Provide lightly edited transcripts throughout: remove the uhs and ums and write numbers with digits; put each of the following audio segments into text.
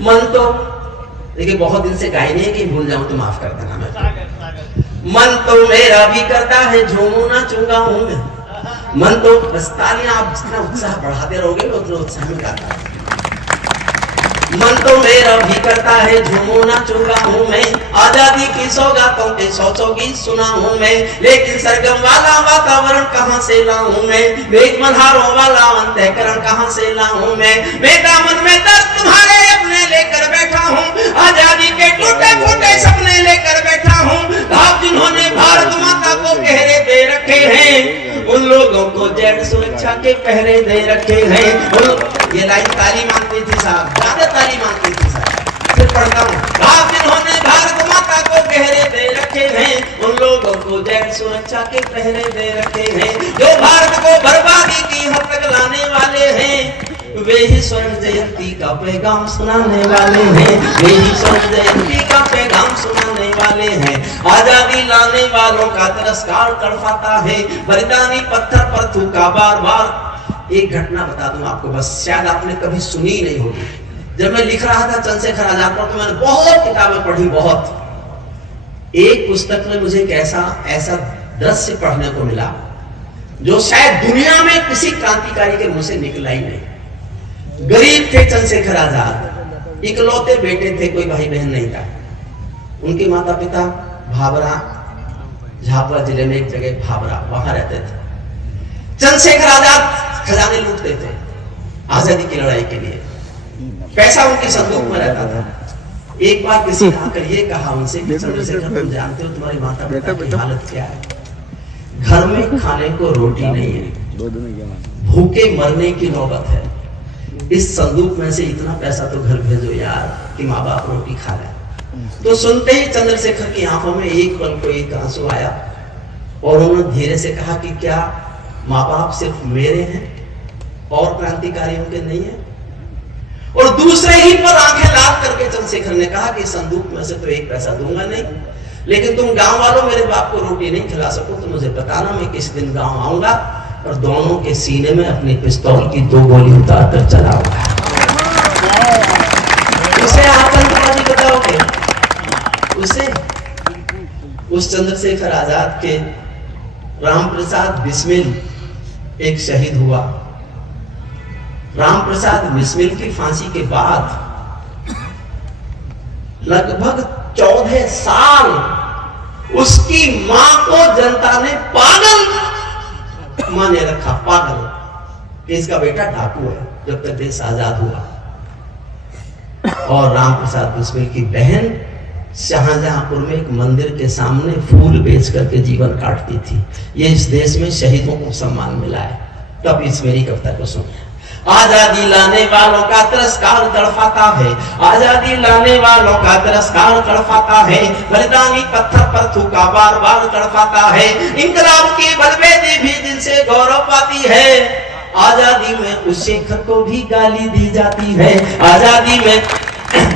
मन तो देखिए बहुत दिन से गाय नहीं है कि भूल जाऊं तो माफ कर देना। मैं मन तो मेरा भी करता है झूमू ना चूंगा हूं मैं। मन तो बस तालियां आप जितना उत्साह बढ़ाते रहोगे उतना उत्साह में गाता है। मन तो मेरा भी करता है झूमू ना चूंगा हूं मैं। आजादी की सौगातों के सौ गीत सुना हूं मैं। लेकिन सरगम वाला वातावरण कहां से लाऊं मैं। वेग मल्हारों वाला अंतःकरण कहां से लाऊं मैं। दामन में दस्त तुम्हारे अपने लेकर बैठा हूं। आजादी के टूटे फूटे सपने लेकर बैठा हूं। आप जिन्होंने भारत माता को पहरे दे रखे हैं उन लोगों को जेड सुरक्षा के पहरे दे रखे हैं। ये लाइन ताली मांगती थी साहब, ज्यादा ताली मांगती थी साहब। फिर पढ़ता हूँ। आप जिन्होंने भारत माता को पहरे दे रखे हैं उन लोगों को जेड सुरक्षा के पहरे दे रखे हैं। जो भारत को बर्बादी की हद तक लाने वाले हैं वे ही स्वर्ण जयंती का पैगाम सुनाने वाले हैं। वे ही स्वर्ण जयंती का पैगाम सुनाने वाले हैं। आजादी लाने वालों का तिरस्कार तड़पाता है। बलिदानी पत्थर पर थूका बार बार। एक घटना बता दूं आपको, बस शायद आपने कभी सुनी ही नहीं होगी। जब मैं लिख रहा था चंद्रशेखर आजाद पर तो मैंने बहुत किताबें पढ़ी, बहुत। एक पुस्तक में मुझे एक ऐसा दृश्य पढ़ने को मिला जो शायद दुनिया में किसी क्रांतिकारी के मुंह से निकला ही नहीं। गरीब थे चंद्रशेखर आजाद, इकलौते बेटे थे, कोई भाई बहन नहीं था। उनके माता पिता भाबरा, झाबुआ जिले में एक जगह भाबरा, वहां रहते थे। चंद्रशेखर आजाद खजाने लूटते थे आजादी की लड़ाई के लिए। पैसा उनके संदूक में रहता था। एक बार किसी ने आकर ये कहा उनसे कि चंद्रशेखर तुम जानते हो तुम्हारी माता पिता की हालत क्या है? घर में खाने को रोटी नहीं है, भूखे मरने की नौबत है। इस संदूक में से इतना पैसा तो घर भेजो यार कि माँ बाप रोटी खा लें। तो सुनते ही चंद्रशेखर की आंखों में एक पल को एक आंसू आया और उन्होंने धीरे से कहा कि क्या माँ बाप सिर्फ मेरे हैं और क्रांतिकारियों के नहीं है? और दूसरे ही पर आंखें लाल करके चंद्रशेखर ने कहा कि संदूक में से तो एक पैसा दूंगा नहीं, लेकिन तुम गांव वालों मेरे बाप को रोटी नहीं खिला सको तो मुझे बताना, मैं किस दिन गांव आऊंगा और दोनों के सीने में अपनी पिस्तौल की 2 गोली उतार कर चलाऊंगा। उसे आतंकवादी बताओगे? उसे उस चंद्रशेखर आजाद के राम प्रसाद बिस्मिल एक शहीद हुआ। राम प्रसाद बिस्मिल की फांसी के बाद लगभग 14 साल उसकी मां को जनता ने पागल माने रखा, पागल। इसका बेटा डाकू है जब तक देश आजाद हुआ। और राम प्रसाद बिस्मिल की बहन शाहजहांपुर में एक मंदिर के सामने फूल बेच करके जीवन काटती थी। ये इस देश में शहीदों को सम्मान मिला है। तब इस मेरी कविता को सुनिए। आजादी लाने वालों का तिरस्कार तड़पाता है। आजादी लाने वालों का तिरस्कार तड़पाता है। बलिदानी पत्थर पर थूका बार बार तड़पाता है। इंकलाब की बलवेदी भी दिन से गौरव पाती है। आजादी में उस शेखर को भी गाली दी जाती है। आजादी में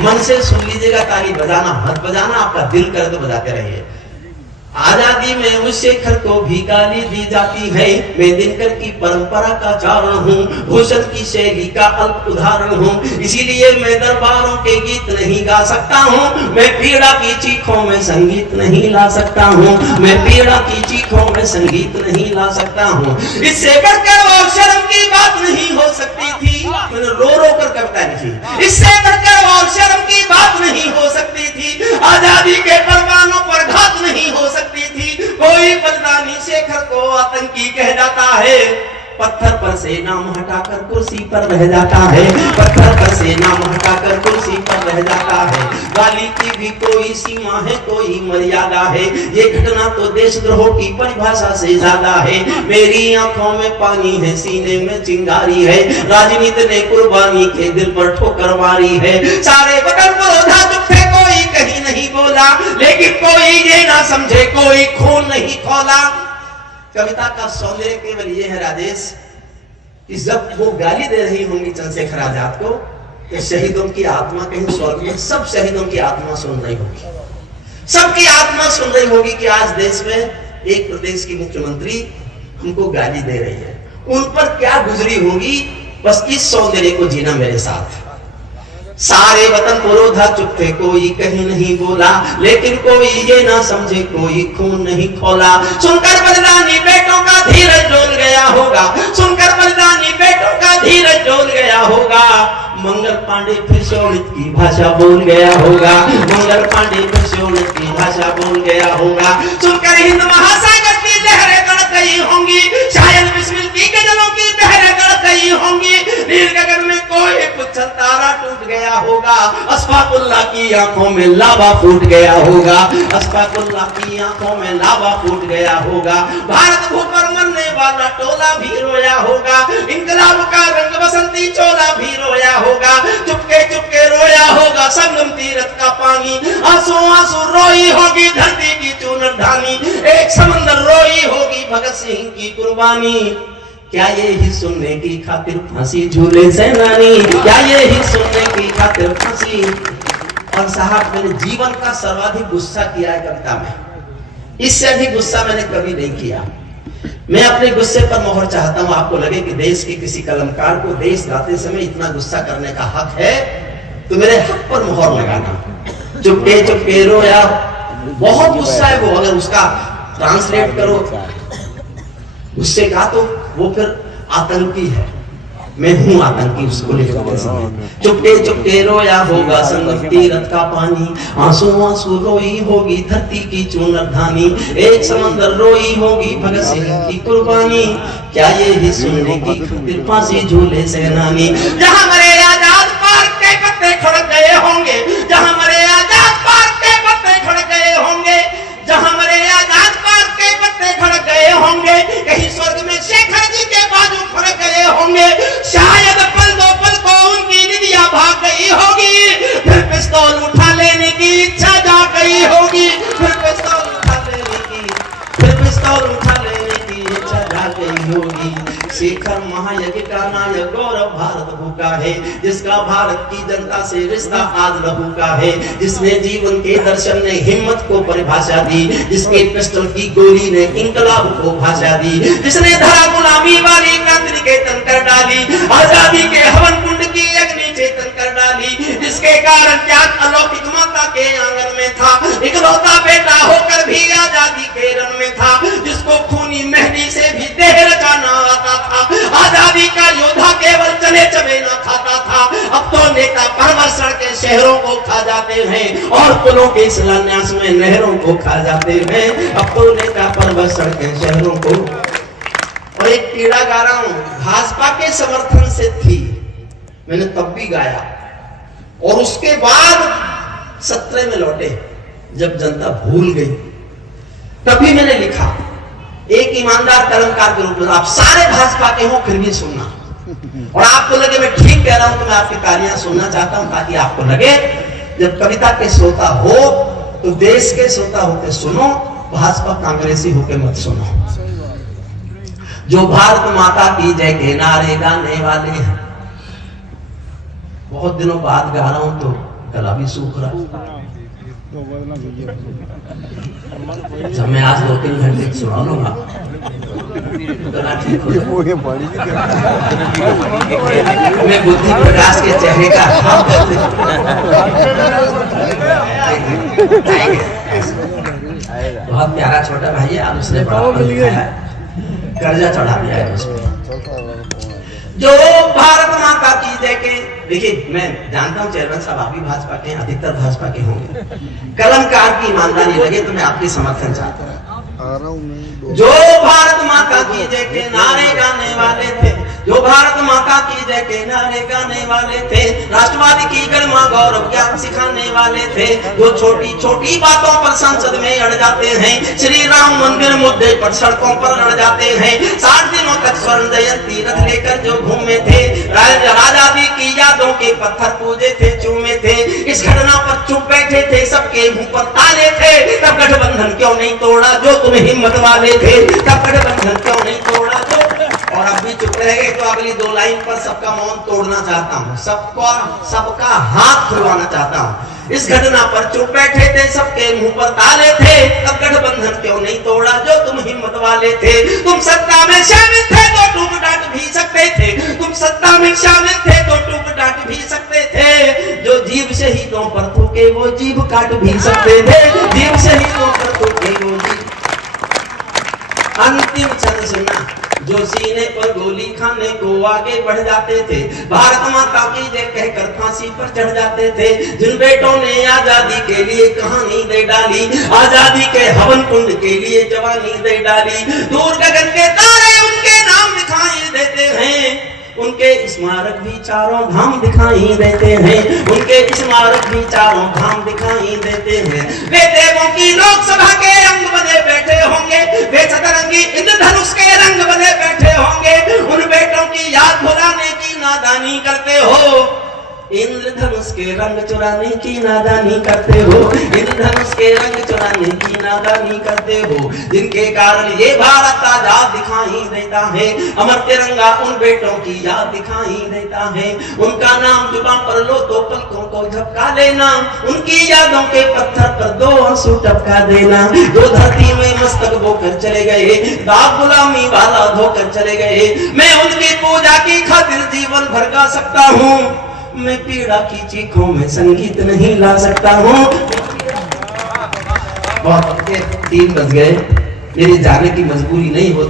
मन से सुन लीजिएगा, ताली बजाना मत बजाना, आपका दिल करे तो बजाते रहिए। आजादी में उस शेखर को भी गाली दी जाती है। मैं दिनकर की परंपरा का चारण हूँ, भूषण की शैली का अल्प उदाहरण हूँ। इसीलिए मैं दरबारों के गीत नहीं गा सकता हूँ। मैं पीड़ा की चीखों में संगीत नहीं ला सकता हूँ। मैं पीड़ा की चीखों में संगीत नहीं ला सकता हूँ। इससे बढ़कर और शर्म की बात नहीं हो सकती थी। मैंने रो रो कर कविता लिखी। इससे बढ़कर और शर्म की बात नहीं हो सकती थी। आजादी के परवानों पर घात नहीं हो सकती थी। कोई बलिदानी शेखर को आतंकी कह जाता है। पत्थर पर से नाम हटाकर कुर्सी पर रह जाता है। पत्थर पर से नाम हटाकर कुर्सी पर रह जाता है। गाली की भी कोई सीमा है, कोई मर्यादा है। ये घटना तो देशद्रोह की परिभाषा से ज्यादा है। मेरी आंखों में पानी है, सीने में चिंगारी है। राजनीति ने कुर्बानी के दिल पर ठोकर मारी है। सारे बदल परोधा चुप थे, कोई कहीं नहीं बोला, लेकिन कोई ये ना समझे कोई खून नहीं खोला। कविता का सौंदर्य केवल ये है राजेश कि जब वो गाली दे रही होंगी चंद्रशेखर आजाद को तो शहीदों की आत्मा कहीं स्वर्ग में, सब शहीदों की आत्मा सुन रही होगी। सबकी आत्मा सुन रही होगी कि आज देश में एक प्रदेश की मुख्यमंत्री उनको गाली दे रही है। उन पर क्या गुजरी होगी, बस इस सौंदर्य को जीना मेरे साथ। सारे वतन पुरोधा चुप थे, कोई कहीं नहीं बोला, लेकिन कोई ये ना समझे कोई खून नहीं खोला। सुनकर बलिदानी बेटों का धीरज डोल गया होगा, सुनकर बलिदानी बेटों का धीरज डोल गया होगा। मंगल पांडे फिर से उड़ित की भाषा बोल गया होगा, मंगल पांडे फिर से उड़ित की भाषा बोल गया होगा। सुनकर हिंद महासागर की लहरें गड़ गई होंगी, शायद बिस्मिल की गजलों की बहरें गड़ गई होंगी। नील गगन में कोई पुच्छल तारा टूट गया होगा, अशफाकुल्लाह की आंखों में लावा फूट गया होगा, अशफाकुल्लाह की आंखों में लावा फूट गया होगा। भारत भूख पर मरने वाला टोला भी रोया होगा, इंकलाब का रंग बसंती चोला भी रोया होगा। चुपके चुपके रोया होगा संगम तीरथ का पानी, आंसू आंसू रोई होगी धरती की चूनर धानी। एक समंदर रोई होगी भगत सिंह की कुर्बानी। क्या ये ही सुनने की खातिर फांसी झूले सेनानी, क्या ये ही सुनने की खातिर फांसी। और साहब मैंने जीवन का सर्वाधिक गुस्सा किया है कविता में, इससे अधिक गुस्सा मैंने कभी नहीं किया। मैं अपने गुस्से पर मोहर चाहता हूं, आपको लगे कि देश के किसी कलमकार को देश गाते समय इतना गुस्सा करने का हक है तो मेरे हक पर मोहर लगाना। चुपके चुपके रोया, बहुत गुस्सा है वो, अगर उसका ट्रांसलेट करो गुस्से का तो वो फिर आतंकी है, मैं हूं आतंकी उसको लिखते समय। चुपके चुपके रोया होगा संगम तीरथ का पानी, आंसू आंसू रोई होगी धरती की चूनर धानी। एक समंदर रोई होगी भगत सिंह की कुर्बानी, क्या ये ही सुनने की खातिर फांसी झूले सेनानी। जहां मरे आजाद पार्क के पत्ते खड़क गए होंगे, जहां मरे आजाद पार्क के पत्ते खड़क गए होंगे, जहां मरे आजाद पार्क के पत्ते खड़क गए होंगे, कहीं स्वर्ग में शेखर जी के बाजू फड़क गए होंगे। शायद पल दो पल को उनकी निदिया भाग गई होगी, फिर पिस्तौल उठा लेने की इच्छा जाग गई होगी, फिर पिस्तौल उठा लेने की इच्छा जाग गई होगी। शेखर महायज्ञ का नायक गौरव भारत भूखा है, जिसका भारत की जनता से रिश्ता आज लहू का है, जिसने जीवन के दर्शन ने हिम्मत को परिभाषा दी, जिसके पिस्टल की गोली ने इंकलाब को भाषा दी, जिसने धरा गुलामी वाली क्रांति निकेतन कर डाली, आजादी के हवन कुंड की अग्नि चेतन कर डाली, जिसके कारण त्याग अलौकिक माता के आंगन में था, इकलौता बेटा होकर भी आजादी के रण में था, जिसको खूनी मेहंदी से भी देह रचाना आता था। आजादी का योद्धा केवल चने चबे न खाता था, अब तो नेता परवर सड़कें शहरों को खा जाते हैं और पुलों के शिलान्यास में नहरों को खा जाते हैं। अब तो नेता परवर सड़कें शहरों को। और एक कीड़ा गा रहा हूं, भाजपा के समर्थन से थी, मैंने तब भी गाया, और उसके बाद 17 में लौटे जब जनता भूल गई, तभी मैंने लिखा एक ईमानदार कलमकार के रूप में। आप सारे भाजपा के हो फिर भी सुनना, और आपको लगे मैं ठीक कह रहा हूं तो मैं आपकी तालियां सुनना चाहता हूं, ताकि आपको लगे जब कविता के श्रोता हो तो देश के श्रोता होकर सुनो, भाजपा कांग्रेसी होकर मत सुनो। जो भारत माता की जय के नारे गाने वाले हैं, बहुत दिनों बाद गा रहा हूं तो गला भी सूख रहा। जब मैं आज 2-3 घंटे सुना लूंगा गला ठीक हो जाएगा। मैं बुद्धि प्रकाश के चेहरे का बहुत प्यारा छोटा भाई है, आप उसने कर्जा चढ़ा दिया है उसमें। जो भारत माता की जय के, देखिए मैं जानता हूं चेयरमैन साहब आप भी भाजपा के, अधिकतर भाजपा के होंगे, कलमकार की ईमानदारी लगे तो मैं आपकी समर्थन चाहता हूं। जो भारत माता की जय के नारे गाने वाले थे, जो भारत माता की जय के नारे गाने वाले थे, राष्ट्रवादी की गरिमा गौरव ज्ञान सिखाने वाले थे, जो छोटी छोटी बातों पर संसद में अड़ जाते हैं, श्री राम मंदिर मुद्दे पर सड़कों पर लड़ जाते हैं, 60 दिनों तक स्वर्ण जयंती रथ लेकर जो घूमे थे, आजादी की यादों के पत्थर पूजे थे, चूमे थे, इस घटना पर चुप बैठे थे, सबके मुंह पर ताले थे, तब गठबंधन क्यों नहीं तोड़ा जो तुम हिम्मत वाले थे, तब गठबंधन क्यों नहीं तोड़ा जो। और अब भी चुप रह गए तो अगली 2 लाइन पर सबका मौन तोड़ना चाहता हूँ, सबका हाथ खुलवाना चाहता हूँ। इस घटना पर चुप बैठे थे, सबके मुंह पर ताले थे। अब गठबंधन क्यों नहीं तोड़ा जो तुम हिम्मत वाले थे? तुम सत्ता में शामिल थे तो टूट डांट भी सकते थे, तुम सत्ता में शामिल थे तो टूट डांट भी सकते थे। जो जीभ शहीदों पर थूके वो जीभ काट भी सकते थे, जीभ शहीदों पर थूके वो जीभ। अंतिम छंद सुना, जो सीने पर गोली खाने को आगे बढ़ जाते थे, भारत माता की जय कहकर फांसी पर चढ़ जाते थे। जिन बेटों ने आजादी के लिए कहानी दे डाली, आजादी के हवन कुंड के लिए जवानी दे डाली। दूर गगन के तारे उनके नाम दिखाई देते हैं, उनके स्मारक भी चारों धाम दिखाई देते हैं, उनके स्मारक भी चारों धाम दिखाई देते हैं। वे देवों की लोकसभा के रंग बने बैठे होंगे, वे सतरंगी इंद्रधनुष के रंग बने बैठे होंगे। उन बेटों की याद भुलाने की नादानी करते हो, इंद्रधनुष के रंग चुराने की नादानी करते हो, इंद्रधनुष के रंग चुराने की नादानी करते हो। जिनके कारण ये भारत आजाद दिखाई देता है, अमर तिरंगा उन बेटों की याद दिखाई देता है। उनका नाम जुबां पर लो तो पलकों को झपका लेना, उनकी यादों के पत्थर पर दो आंसू टपका देना। जो धरती में मस्तक बोकर चले गए, दाग गुलामी वाला धोकर चले गए, मैं उनकी पूजा की खातिर जीवन भर गा सकता हूँ। मैं पीड़ा की चीखों में संगीत नहीं ला सकता हूँ। बहुत 3 बज गए, मेरी जाने की मजबूरी नहीं होती।